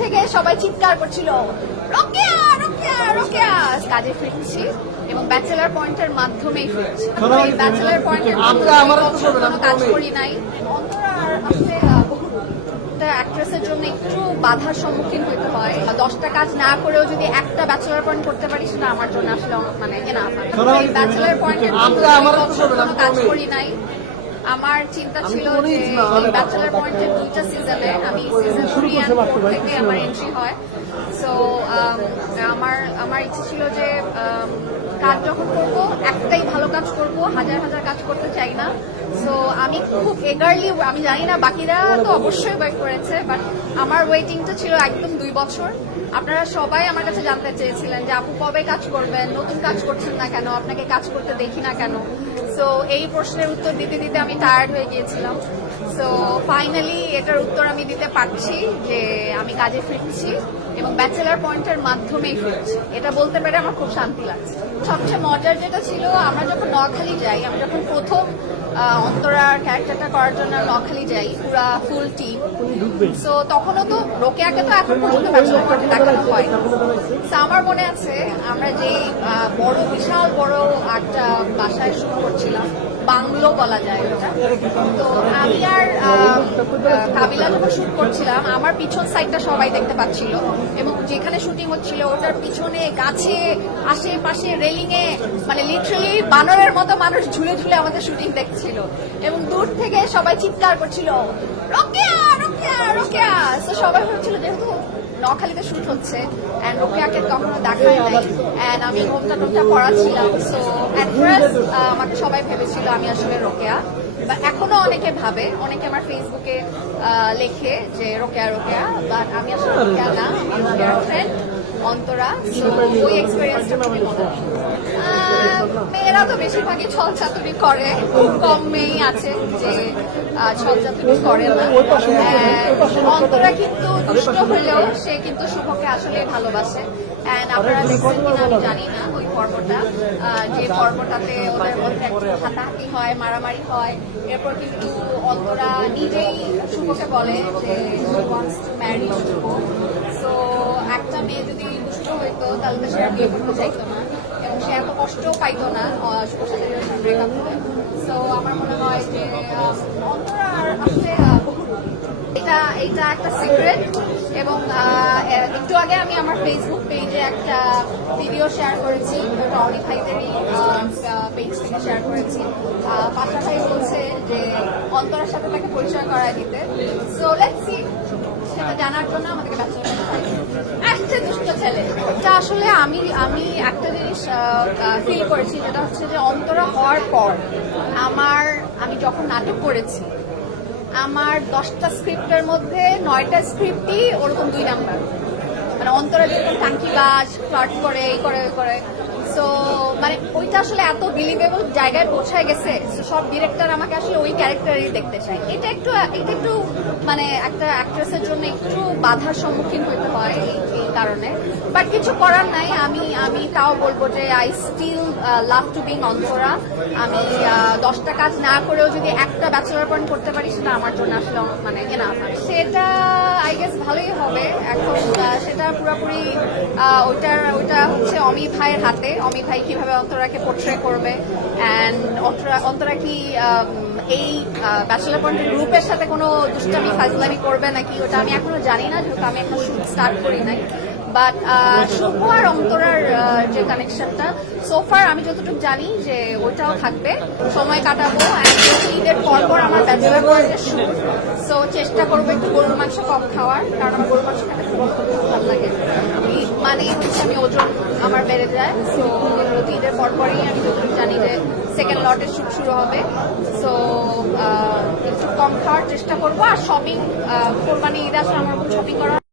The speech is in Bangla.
থেকে সবাই চিৎকার করছিল রোকেয়া রোকেয়া রোকেয়া। কাজে ফিরছি এবং ব্যাচেলার পয়েন্টের মাধ্যমেই ফিরছি। এই ব্যাচেলার পয়েন্টের কোনো কাজ করি নাই। অন্তরা আসলে অ্যাক্ট্রেসের জন্য একটু বাধার সম্মুখীন হতে হয়। 10টা কাজ না করেও যদি একটা ব্যাচেলার পয়েন্ট করতে পারি সেটা আমার জন্য আসলে মানে এই ব্যাচেলার পয়েন্টের কোনো কাজ করি নাই। আমার চিন্তা ছিল যে ব্যাচেলার পয়েন্টের 2টা সিজনে আমি সিজন 3 and 4 থেকে আমার এন্ট্রি হয়। সো আমার ইচ্ছে ছিল যে কাজ যখন করবো একটাই ভালো কাজ করব, হাজার হাজার কাজ করতে চাই না। সো আমি খুব এগারলি, আমি জানি না বাকিরা তো অবশ্যই ওয়েট করেছে, বাট আমার ওয়েটিংটা ছিল একদম 2 বছর। আপনারা সবাই আমার কাছে জানতে চেয়েছিলেন যে আপু কবে কাজ করবেন, নতুন কাজ করছেন না কেন, আপনাকে কাজ করতে দেখি না কেন। সো এই প্রশ্নের উত্তর দিতে দিতে আমি টায়ার্ড হয়ে গিয়েছিলাম। সো ফাইনালি এটার উত্তর আমি দিতে পারছি যে আমি কাজে ফিরছি এবং ব্যাচেলার পয়েন্টের মাধ্যমেই ফিরছি। এটা বলতে পেরে আমার খুব শান্তি লাগছে। সবচেয়ে মজার যেটা ছিল, আমরা যখন নোয়াখালী যাই, আমি যখন প্রথম অন্তরার ক্যারেক্টারটা করার জন্য নোয়াখালী যাই পুরা ফুল টিম। সো তখনও তো রোকেয়াকে তো এখন পর্যন্ত ব্যাচেলার পয়েন্টে দেখানো হয়। সো আমার মনে আছে আমরা যে বড় বিশাল বড় একটা বাসায় শুট করছিলাম, বাংলো বলা যায় ওটা। তো আমি আর কাবিলা যখন শুট করছিলাম, আমার পিছন সাইডটা সবাই দেখতে পাচ্ছিল এবং যেখানে শুটিং হচ্ছিল ওটার পিছনে গাছে আশেপাশে রেলিং এ মানে লিটারালি বানরের মতো মানুষ ঝুলে ঝুলে আমাদের শুটিং দেখছিল এবং দূর থেকে সবাই চিৎকার করছিল রোকেয়া রোকেয়া রোকেয়া। তো সবাই ভাবছিল যেহেতু নোয়াখালীতে শুট হচ্ছে এন্ড রোকেয়াকে কখনো দেখায় নাই এন্ড আমি ঘোমটা টোমটা পড়াচ্ছিলাম। সো অ্যাট ফার্স্ট আমাকে সবাই ভেবেছিল আমি আসলে রোকেয়া, বা এখনো অনেকে ভাবে, অনেকে আমার ফেসবুকে লেখে যে রোকেয়া রোকেয়া, বাট আমি আসলে রোকেয়া না, আমি রোকেয়ার ফ্রেন্ড অন্তরা। সো ওই এক্সপিরিয়েন্সটা খুবই মজার। মেয়েরা তো বেশিরভাগই ছল চাতুরি করে, খুব কম মেয়েই আছে যে ছল চাতুরি করে না। অন্তরা কিন্তু দুষ্ট হলেও সে কিন্তু শুভকে আসলে ভালোবাসে। এন্ড আপনারা দেখছেন কিনা আমি জানি না ওই পর্বটা, যে পর্বটাতে ওদের মধ্যে হাতাহাতি হয়, মারামারি হয়। এরপর কিন্তু অন্তরা নিজেই শুভকে বলে যে wants to marry Shubho. So একটা মেয়ে যদি দুষ্ট হইতো তাহলে তো সে আর বিয়ে করতে চাইতো না এবং সে এত কষ্টও পাইতো না শুভর সাথে ব্রেকআপ হলে। সো আমার মনে হয় যে অন্তরা আসলে এটা একটা সিক্রেট। এবং একটু আগে আমি আমার ফেসবুক পেজে একটা ভিডিও শেয়ার করেছি, ওটা অনেক ভাইদেরই পেজ থেকে শেয়ার করেছি। পাশা ভাই বলছে যে অন্তরার সাথে তাকে পরিচয় করায় দিতে। সো লেটস সি, সেটা জানার জন্য আমাদেরকে আসছে দুষ্ট ছেলে। এটা আসলে আমি একটা জিনিস ফিল করেছি, যেটা হচ্ছে যে অন্তরা হওয়ার পর আমি যখন নাটক করেছি, আমার 10টা স্ক্রিপ্টের মধ্যে 9টা স্ক্রিপ্টই ওরকম 2 নাম্বার। মানে অন্তরা যেরকম টাঙ্কিবাজ, ফ্লার্ট করে, এই করে ওই করে। সো মানে ওইটা আসলে এত বিলিভেবল জায়গায় পৌঁছায় গেছে, সব ডিরেক্টর আমাকে আসলে ওই ক্যারেক্টারই দেখতে চায়। এটা একটু মানে একটা অ্যাক্ট্রেসের জন্য একটু বাধার সম্মুখীন হতে হয় এই কারণে, বাট কিছু করার নাই। আমি তাও বলবো যে I still love to being Antara. আমি 10টা কাজ না করেও যদি একটা ব্যাচেলার পয়েন্ট করতে পারি সেটা আমার জন্য আসলে মানে সেটা আই গেস ভালোই হবে। এখন সেটা পুরোপুরি ওইটা হচ্ছে অমিত ভাইয়ের হাতে। অমিত ভাই কিভাবে অন্তরাকে পোর্ট্রে করবে অ্যান্ড অন্তরা কি এই ব্যাচেলার পয়েন্টের গ্রুপের সাথে কোনো দুষ্টামি ফাজলামি করবে নাকি, ওটা আমি এখনো জানি না, যেহেতু আমি এখন শুট স্টার্ট করি নাই। বাট শুভ আর অন্তরার যে কানেকশনটা সোফার আমি যতটুকু জানি যে ওইটাও থাকবে, সময় কাটাবো। ঈদের পর আমার ব্যাচেলার পয়েন্টের শুট। সো চেষ্টা করবো একটু গরুর মাংস কম খাওয়ার, কারণ আমার গরুর মাংস খেতে খুব ভালো লাগে। ঈদ মানেই হচ্ছে আমি ওজন আমার বেড়ে যায়। সো ঈদের পরই আমি যতটুকু জানি যে সেকেন্ড লটের শুট শুরু হবে। সো একটু কম খাওয়ার চেষ্টা করবো। আর শপিং, কোরবানি ঈদ আসলে আমার শপিং করা